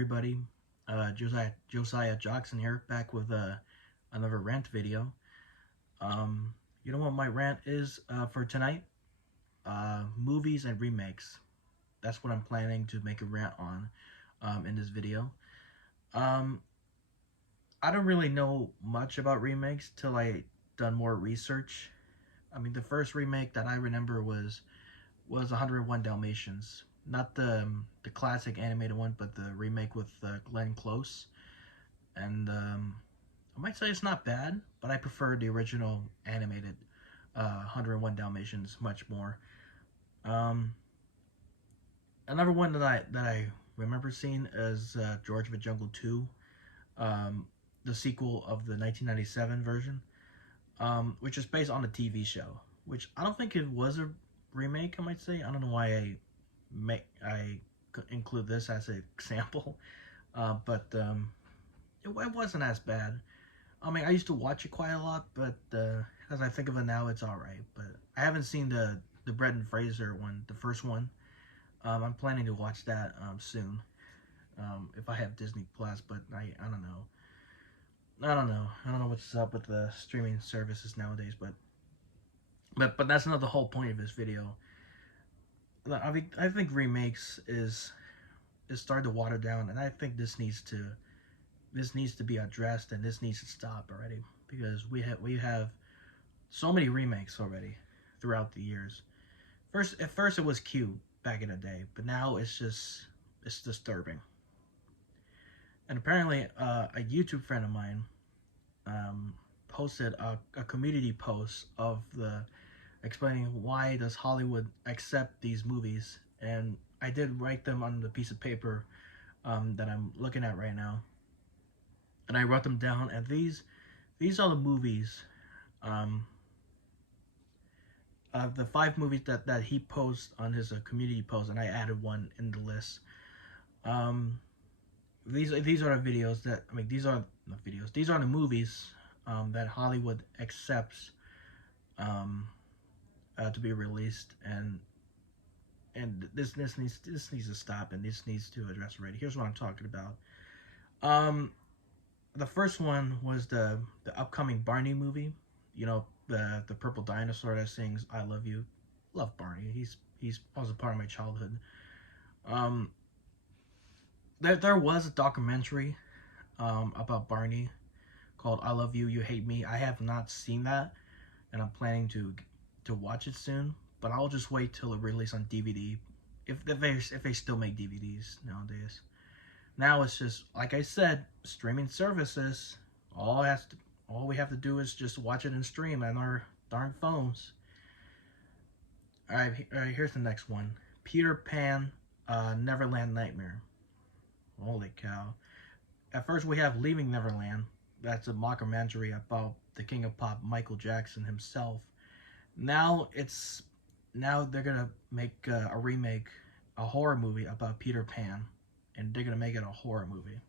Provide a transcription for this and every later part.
everybody? Josiah Jackson here, back with another rant video. You know what my rant is for tonight? Movies and remakes. That's what I'm planning to make a rant on in this video. Um, I don't really know much about remakes till I done more research. I mean, the first remake that I remember was 101 Dalmatians, not the classic animated one, but the remake with Glenn Close. And I might say it's not bad, but I prefer the original animated 101 Dalmatians much more. Um, Another one that I remember seeing is George of the Jungle 2, um, the sequel of the 1997 version, which is based on a TV show. Which I don't think it was a remake. I might say I don't know why I include this as an example, but it wasn't as bad. I mean, I used to watch it quite a lot, but as I think of it now, it's all right. But I haven't seen the Brendan Fraser one, the first one. I'm planning to watch that soon, if I have Disney Plus. But I don't know. I don't know what's up with the streaming services nowadays. But that's not the whole point of this video. I think remakes is starting to water down, and I think this needs to be addressed, and this needs to stop already, because we have so many remakes already throughout the years. At first it was cute back in the day, but now it's disturbing. And apparently, a YouTube friend of mine posted a community post of the explaining why does Hollywood accept these movies, and I did write them on the piece of paper that I'm looking at right now, and I wrote them down. And these are the movies, the 5 movies that he posts on his community post, and I added one in the list. These are the videos that these are not videos. These are the movies that Hollywood accepts to be released, and this needs to stop, and this needs to address already. Here's what I'm talking about. The first one was the upcoming Barney movie. You know, the purple dinosaur that sings "I Love You." Love Barney. He's also part of my childhood. There was a documentary about Barney called "I Love You, You Hate Me." I have not seen that, and I'm planning to watch it soon. But I'll just wait till it releases on DVD, if they still make DVDs nowadays. Now it's just, like I said, streaming services. All we have to do is just watch it and stream on our darn phones. All right, here's the next one. Peter Pan, Neverland Nightmare. Holy cow! At first we have Leaving Neverland. That's a mockumentary about the King of Pop, Michael Jackson himself. Now they're gonna make a remake, a horror movie about Peter Pan, and they're gonna make it a horror movie.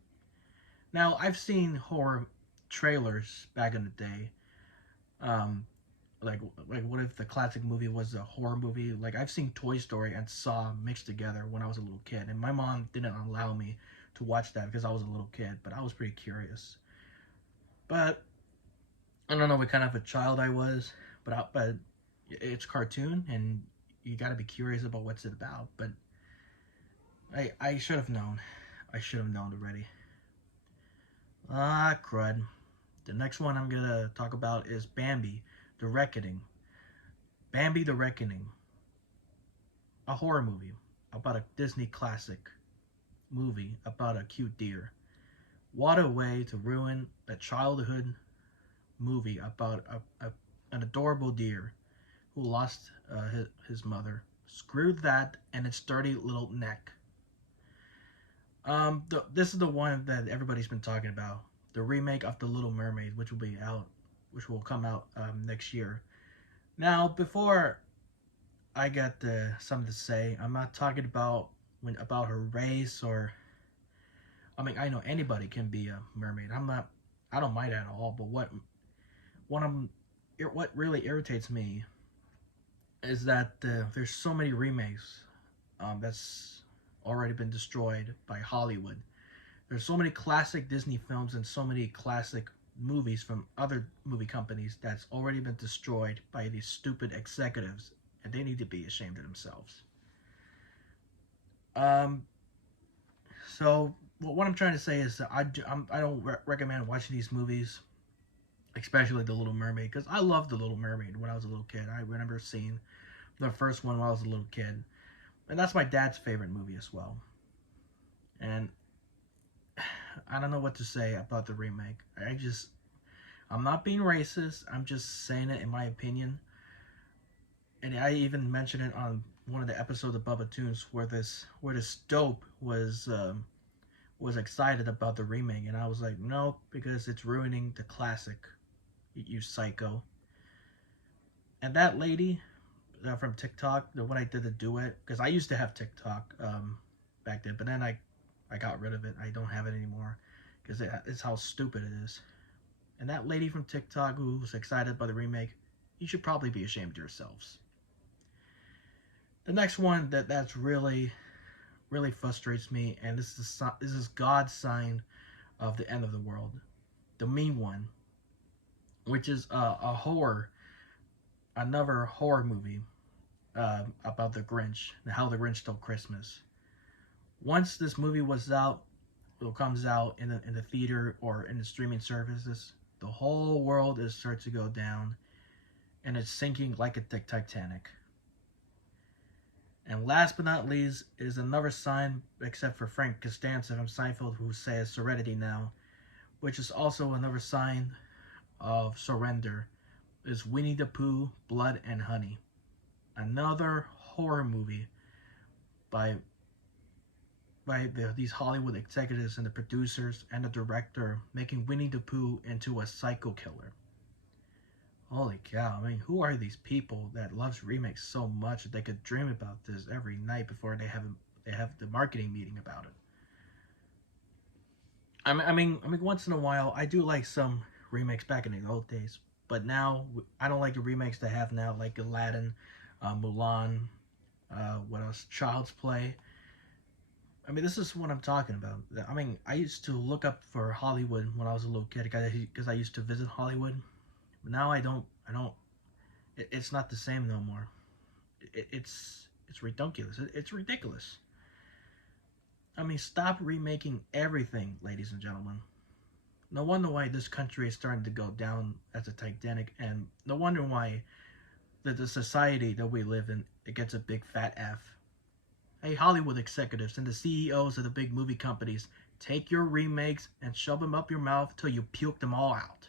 Now, I've seen horror trailers back in the day. Um, like what if the classic movie was a horror movie? Like, I've seen Toy Story and Saw mixed together when I was a little kid, and my mom didn't allow me to watch that because I was a little kid, but I was pretty curious. But I don't know what kind of a child I was, but it's cartoon, and you got to be curious about what's it about. But I should have known. I should have known already. Ah, crud. The next one I'm going to talk about is Bambi, The Reckoning. Bambi, The Reckoning. A horror movie about a Disney classic movie about a cute deer. What a way to ruin a childhood movie about an adorable deer who lost his mother. Screw that and its dirty little neck. This is the one that everybody's been talking about. The remake of The Little Mermaid, which will come out next year. Now, before I get something to say, I'm not talking about her race, or I know anybody can be a mermaid. I don't mind at all. But what really irritates me is that there's so many remakes that's already been destroyed by Hollywood. There's so many classic Disney films and so many classic movies from other movie companies that's already been destroyed by these stupid executives, and they need to be ashamed of themselves. Um, so what I'm trying to say is that I don't recommend watching these movies, especially The Little Mermaid, because I loved The Little Mermaid when I was a little kid. I remember seeing the first one when I was a little kid, and that's my dad's favorite movie as well. And I don't know what to say about the remake. I'm not being racist. I'm just saying it in my opinion. And I even mentioned it on one of the episodes of Bubba Tunes where this dope was excited about the remake, and I was like, no, because it's ruining the classic. You psycho. And that lady from TikTok, the one I did the duet, because I used to have TikTok back then, but then I got rid of it. I don't have it anymore because it's how stupid it is. And that lady from TikTok who was excited about the remake, you should probably be ashamed of yourselves. The next one that's really frustrates me, and this is God's sign of the end of the world. The mean one, which is another horror movie about the Grinch and how the Grinch stole Christmas. Once this movie was out, it comes out in the theater or in the streaming services, the whole world is starting to go down, and it's sinking like a Titanic. And last but not least is another sign, except for Frank Costanza from Seinfeld, who says Serenity now, which is also another sign of surrender, is Winnie the Pooh, Blood and Honey. Another horror movie by these Hollywood executives and the producers and the director making Winnie the Pooh into a psycho killer. Holy cow, I mean, who are these people that loves remakes so much that they could dream about this every night before they have the marketing meeting about it? I mean, once in a while, I do like some remakes back in the old days, but now I don't like the remakes they have now, like Aladdin, Mulan, what else? Child's Play. I mean, this is what I'm talking about. I mean, I used to look up for Hollywood when I was a little kid because I used to visit Hollywood. But now I don't. It's not the same no more. It's ridiculous. It's ridiculous. I mean, stop remaking everything, ladies and gentlemen. No wonder why this country is starting to go down as a Titanic, and no wonder why the society that we live in, it gets a big fat F. Hey, Hollywood executives and the CEOs of the big movie companies, take your remakes and shove them up your mouth till you puke them all out.